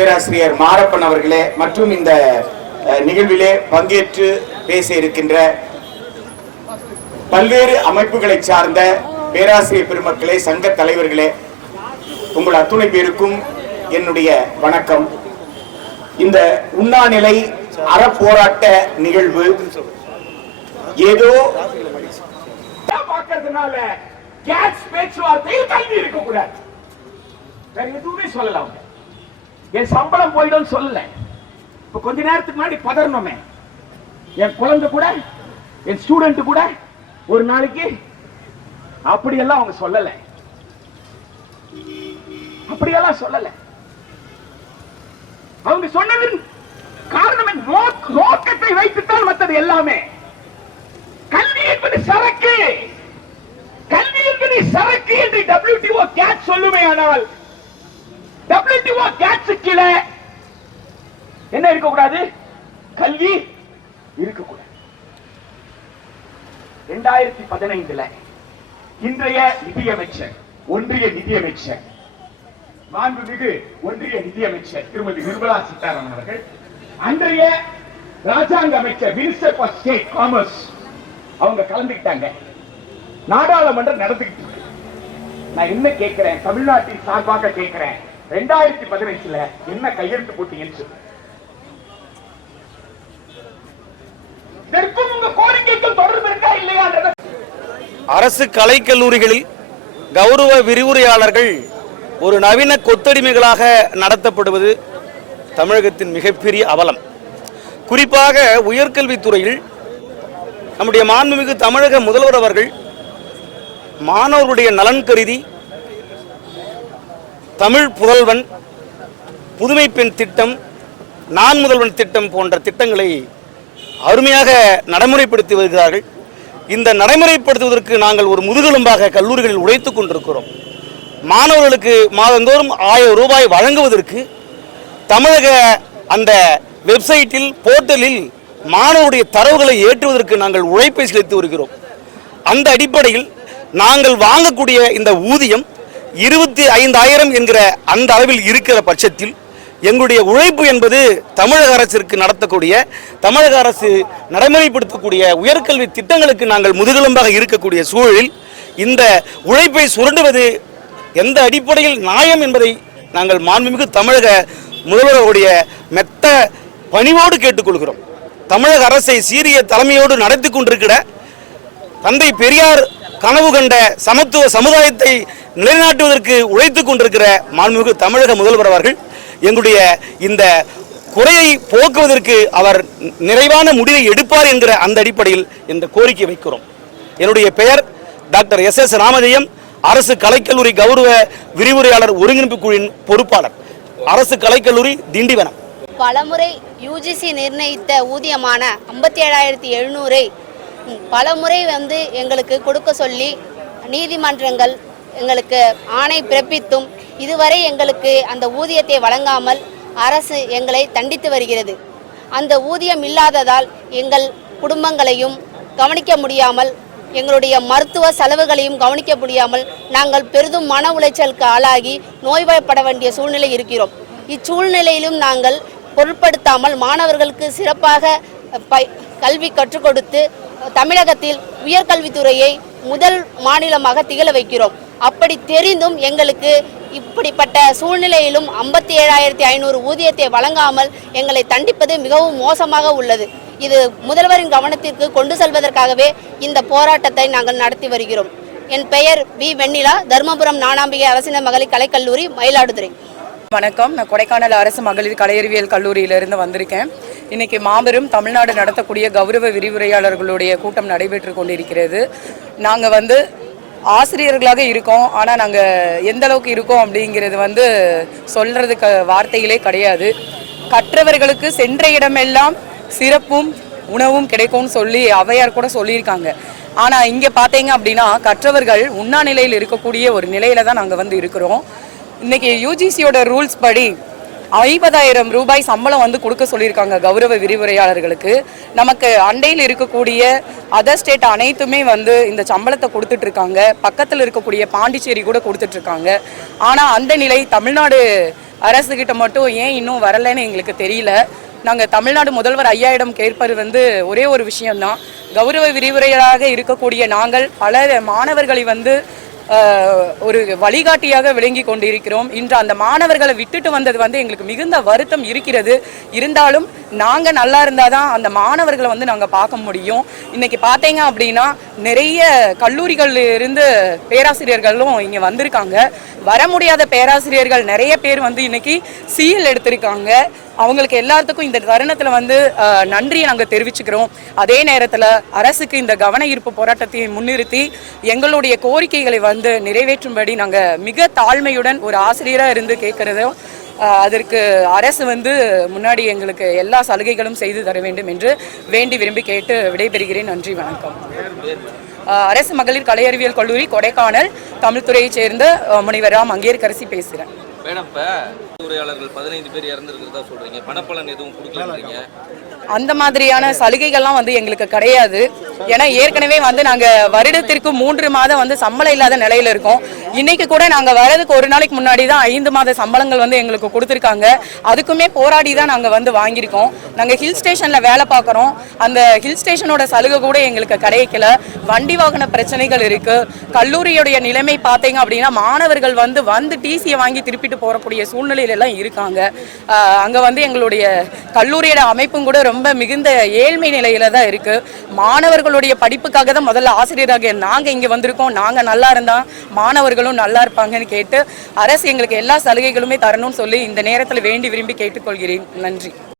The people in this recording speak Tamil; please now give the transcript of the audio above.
பேராசிரியர் மாரப்பன் அவர்களே மற்றும் இந்த நிகழ்விலே பங்கேற்று பேச இருக்கின்ற பல்வேறு அமைப்புகளை சார்ந்த பேராசிரியர் பெருமக்களே, சங்க தலைவர்களே, உங்கள் அத்துணை பேருக்கும் என்னுடைய வணக்கம். இந்த உண்ணாநிலை அறப்போராட்ட நிகழ்வு ஏதோ பார்க்கறதுனால பேச்சுவார்த்தையில் கல்வி இருக்கக்கூடாது, வேற எதுவுமே சொல்லலாம். என் சம்பளம் போயிடும் சொல்லல. இப்ப கொஞ்ச நேரத்துக்கு முன்னாடி பதறணுமே, என் குழந்தை கூட, என் ஸ்டூடெண்ட் கூட ஒரு நாளைக்கு அப்படியெல்லாம் அவங்க சொல்லல, அப்படியெல்லாம் சொல்லல. அவங்க சொன்னதின் காரணம் நோக்கத்தை வைத்துத்தான் மற்றது எல்லாமே. கல்வி என்பது சரக்கு, கல்வி என்பது சரக்கு என்று WTO கேட்ச் சொல்லுமே. ஆனால் WTO கேட்ச் கீழே என்ன இருக்கக்கூடாது? கல்வி இருக்கக்கூடாது. 2015 இன்றைய நிதியமைச்சர், ஒன்றிய நிதியமைச்சர், மாண்புமிகு ஒன்றிய நிதியமைச்சர் திருமதி நிர்மலா சீதாராமன் அவர்கள், அன்றைய ராஜாங்க அமைச்சர் மினிஸ்டர் ஃபார் ஸ்டேட் காமர்ஸ் அவங்க கலந்துக்கிட்டாங்க. நாடாளுமன்றம் நடந்துகிட்டு இருக்கு. நான் என்ன கேட்கிறேன், தமிழ்நாட்டின் சார்பாக கேட்கிறேன், 2015 என்ன கையெழுத்து போட்டீங்கன்னு சொல்லு. அரசு கலைக்கல்லூரிகளில் கௌரவ விரிவுரையாளர்கள் ஒரு நவீன கொத்தடிமைகளாக நடத்தப்படுவது தமிழகத்தின் மிகப்பெரிய அவலம். குறிப்பாக உயர்கல்வித்துறையில் நம்முடைய மாண்புமிகு தமிழக முதல்வர் அவர்கள் மாணவர்களுடைய நலன் கருதி தமிழ் புதல்வன், புதுமை பெண் திட்டம், நான் முதல்வன் திட்டம் போன்ற திட்டங்களை அருமையாக நடைமுறைப்படுத்தி வருகிறார்கள். இந்த நடைமுறைப்படுத்துவதற்கு நாங்கள் ஒரு முதுகெலும்பாக கல்லூரிகளில் உழைத்துக் கொண்டிருக்கிறோம். மாணவர்களுக்கு மாதந்தோறும் 1000 ரூபாய் வழங்குவதற்கு தமிழக அந்த வெப்சைட்டில், போர்ட்டலில் மாணவருடைய தரவுகளை ஏற்றுவதற்கு நாங்கள் உழைப்பை செலுத்தி வருகிறோம். அந்த அடிப்படையில் நாங்கள் வாங்கக்கூடிய இந்த ஊதியம் 25,000 என்கிற அந்த அளவில் இருக்கிற பட்சத்தில் எங்களுடைய உழைப்பு என்பது தமிழக அரசிற்கு நடத்தக்கூடிய, தமிழக அரசு நடைமுறைப்படுத்தக்கூடிய உயர்கல்வி திட்டங்களுக்கு நாங்கள் முதுகெலும்பாக இருக்கக்கூடிய சூழலில் இந்த உழைப்பை சுரண்டுவது எந்த அடிப்படையில் நியாயம் என்பதை நாங்கள் மாண்புமிகு தமிழக முதல்வருடைய மெத்த பணிவோடு கேட்டுக்கொள்கிறோம். தமிழக அரசை சீரிய தலைமையோடு நடத்தி கொண்டிருக்கிற தந்தை பெரியார் கனவு கண்ட சமத்துவ சமுதாயத்தை நிலைநாட்டுவதற்கு உழைத்துக் கொண்டிருக்கிற மாண்புமிகு தமிழக முதல்வர் அவர்கள் எங்களுடைய இந்த குறையை போக்குவதற்கு அவர் நிறைவான முடிவை எடுப்பார் என்கிற அந்த அடிப்படையில் இந்த கோரிக்கை வைக்கிறோம். என்னுடைய பெயர் டாக்டர் SS ராமஜெயம், அரசு கலைக்கல்லூரி கௌரவ விரிவுரையாளர் ஒருங்கிணைப்பு குழுவின் பொறுப்பாளர், அரசு கலைக்கல்லூரி திண்டிவனம். பலமுறை UGC நிர்ணயித்த ஊதியமான 57,700 பலமுறை எங்களுக்கு கொடுக்க சொல்லி நீதிமன்றங்கள் எங்களுக்கு ஆணை பிறப்பித்தும் இதுவரை எங்களுக்கு அந்த ஊதியத்தை வழங்காமல் அரசு எங்களை தண்டித்து வருகிறது. அந்த ஊதியம் இல்லாததால் எங்கள் குடும்பங்களையும் கவனிக்க முடியாமல், எங்களுடைய மருத்துவ செலவுகளையும் கவனிக்க முடியாமல் நாங்கள் பெரிதும் மன உளைச்சலுக்கு ஆளாகி நோய்வாய்ப்பட வேண்டிய சூழ்நிலை இருக்கிறோம். இச்சூழ்நிலையிலும் நாங்கள் பொருட்படுத்தாமல் மாணவர்களுக்கு சிறப்பாக கல்வி கற்றுக் கொடுத்து தமிழகத்தில் உயர்கல்வித்துறையை முதல் மாநிலமாக திகழ வைக்கிறோம். அப்படி தெரிந்தும் எங்களுக்கு இப்படிப்பட்ட சூழ்நிலையிலும் 57,500 ஊதியத்தை வழங்காமல் எங்களை தண்டிப்பது மிகவும் மோசமாக உள்ளது. இது முதல்வரின் கவனத்திற்கு கொண்டு செல்வதற்காகவே இந்த போராட்டத்தை நாங்கள் நடத்தி வருகிறோம். என் பெயர் B. வெண்ணிலா, தர்மபுரம் ஞானாம்பிகை அரசினர் மகளிர் கலைக்கல்லூரி, மயிலாடுதுறை. வணக்கம். நான் கொடைக்கானல் அரசு மகளிர் கலையறிவியல் கல்லூரியிலிருந்து வந்திருக்கேன். இன்னைக்கு மாபெரும் தமிழ்நாடு நடத்தக்கூடிய கௌரவ விரிவுரையாளர்களுடைய கூட்டம் நடைபெற்று கொண்டிருக்கிறது. நாங்கள் ஆசிரியர்களாக இருக்கோம், ஆனால் நாங்கள் எந்த அளவுக்கு இருக்கோம் அப்படிங்கிறது சொல்கிறதுக்கு வார்த்தைகளே கிடையாது. கற்றவர்களுக்கு சென்ற இடமெல்லாம் சிறப்பும் உணவும் கிடைக்கும்னு சொல்லி ஔவையார் கூட சொல்லியிருக்காங்க. ஆனால் இங்கே பார்த்தீங்க அப்படின்னா கற்றவர்கள் உண்ணா நிலையில் இருக்கக்கூடிய ஒரு நிலையில தான் நாங்கள் இருக்கிறோம். இன்னைக்கு UGCயோட ரூல்ஸ் படி 50,000 ரூபாய் சம்பளம் கொடுக்க சொல்லியிருக்காங்க கௌரவ விரிவுரையாளர்களுக்கு. நமக்கு அண்டையில் இருக்கக்கூடிய அதர் ஸ்டேட் அனைத்துமே இந்த சம்பளத்தை கொடுத்துட்டு இருக்காங்க. பக்கத்தில் இருக்கக்கூடிய பாண்டிச்சேரி கூட கொடுத்துட்டு இருக்காங்க. ஆனால் அந்த நிலை தமிழ்நாடு அரசுகிட்ட மட்டும் ஏன் இன்னும் வரலைன்னு எங்களுக்கு தெரியல. நாங்கள் தமிழ்நாடு முதல்வர் ஐயாயிடம் கேட்பது வந்து ஒரே ஒரு விஷயம்தான். கௌரவ விரிவுரைகளாக இருக்கக்கூடிய நாங்கள் பல மாணவர்களை வந்து ஒரு வழிகாட்டியாக விளங்கி கொண்டிருக்கிறோம். இன்று அந்த மாணவர்களை விட்டுட்டு வந்தது வந்து எங்களுக்கு மிகுந்த வருத்தம் இருக்கிறது. இருந்தாலும் நாங்கள் நல்லா இருந்தால் தான் அந்த மாணவர்களை வந்து நாங்கள் பார்க்க முடியும். இன்னைக்கு பார்த்தீங்க அப்படின்னா நிறைய கல்லூரிகள்ல இருந்து பேராசிரியர்களும் இங்கே வந்திருக்காங்க. வர முடியாத பேராசிரியர்கள் நிறைய பேர் வந்து இன்னைக்கு சிஎல் எடுத்திருக்காங்க. அவங்களுக்கு எல்லாத்துக்கும் இந்த தருணத்தில் வந்து நன்றியை நாங்கள் தெரிவிச்சுக்கிறோம். அதே நேரத்தில் அரசுக்கு இந்த கவன ஈர்ப்பு போராட்டத்தை முன்னிறுத்தி எங்களுடைய கோரிக்கைகளை வந்து நிறைவேற்றும்படி நாங்கள் மிக தாழ்மையுடன் ஒரு ஆசிரியராக இருந்து கேட்கிறதும், அதற்கு அரசு வந்து முன்னாடி எங்களுக்கு எல்லா சலுகைகளும் செய்து தர வேண்டும் என்று வேண்டி விரும்பி கேட்டு விடைபெறுகிறேன். நன்றி, வணக்கம். அரசு மகளிர் கலை அறிவியல் கல்லூரி கொடைக்கானல் தமிழ்துறையைச் சேர்ந்த முனைவர் ரா. மங்கையர்கரசி பேசுகிறேன். மேடம், இப்போ உரையாளர்கள் 15 பேர் இறந்துருக்கிறதா சொல்றீங்க, பணப்பலன் எதுவும் கொடுக்கலன்றீங்க. அந்த மாதிரியான சலுகைகள்லாம் வந்து எங்களுக்கு கிடையாது. ஏன்னா ஏற்கனவே வந்து நாங்கள் வருடத்திற்கு 3 மாதம் வந்து சம்பளம் இல்லாத நிலையில இருக்கோம். இன்னைக்கு கூட நாங்கள் வரதுக்கு ஒரு நாளைக்கு முன்னாடி தான் 5 மாத சம்பளங்கள் வந்து எங்களுக்கு கொடுத்துருக்காங்க. அதுக்குமே போராடி தான் நாங்கள் வந்து வாங்கியிருக்கோம். நாங்கள் ஹில் ஸ்டேஷனில் வேலை பார்க்குறோம். அந்த ஹில் ஸ்டேஷனோட சலுகை கூட எங்களுக்கு கிடைக்கல. வண்டி வாகன பிரச்சனைகள் இருக்கு. கல்லூரியுடைய நிலைமை பார்த்தீங்க அப்படின்னா மாணவர்கள் வந்து டிசியை வாங்கி திருப்பிட்டு போகக்கூடிய சூழ்நிலையிலலாம் இருக்காங்க. அங்கே வந்து எங்களுடைய கல்லூரியோட அமைப்பும் கூட ரொம்ப மிகுந்த ஏழ்மை நிலையில தான் இருக்கு. மாணவர்களுடைய படிப்புக்காக தான் முதல்ல ஆசிரியராக நாங்கள் இங்கே வந்திருக்கோம். நாங்கள் நல்லா இருந்தா மாணவர்களும் நல்லா இருப்பாங்கன்னு கேட்டு அரசு எங்களுக்கு எல்லா சலுகைகளுமே தரணும்னு சொல்லி இந்த நேரத்தில் வேண்டி விரும்பி கேட்டுக்கொள்கிறேன். நன்றி.